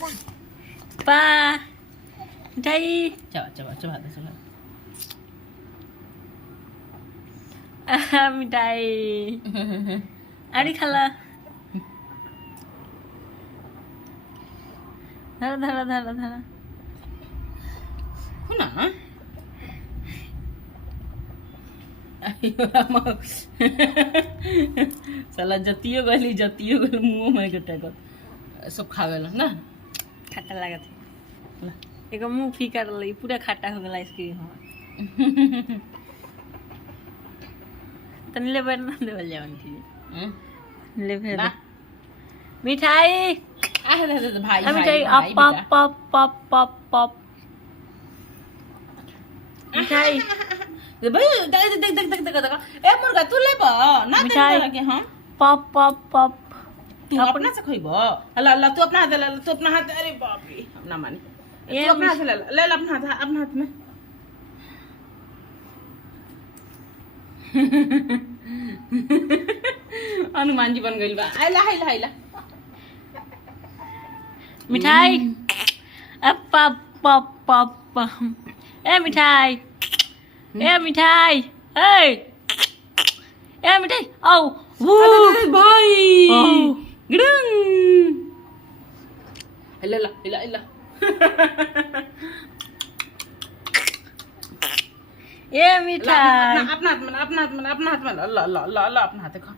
पा मिठाई चबा चबा चबा दे चबा मिठाई अरे खाला धरा धरा धरा धरा ना साला जतियो गली मुंह में के टेक सब खावेला ना खट्टा लागत है एगो मुंह फीका रही पूरा खट्टा हो गला आइसक्रीम हम तनी ले बैठ ना देवल जावन की ले फिर ना मिठाई आ दे भाई मिठाई up up up up up up मिठाई भाई देख देख देख देख देख देख ए मुर्गा तू ले बा ना मिठाई। देख के हम पप पप पप तू अपना से खइबो अल्लाह अल्लाह तू अपना हाथ ले तू अपना हाथ अरे बाप रे हम ना मानी ये तू अपना हाथ ले ले ले अपना हाथ में हनुमान जी बन गइल बा आइला आइला आइला मिठाई अप पप पप पप ए मिठाई ए मिठाई ए मिठाई औ वो अरे भाई औ गड़ंग ला ला ला ला ए मिठाई अपना हाथ में ला ला ला ला अपना हाथ खा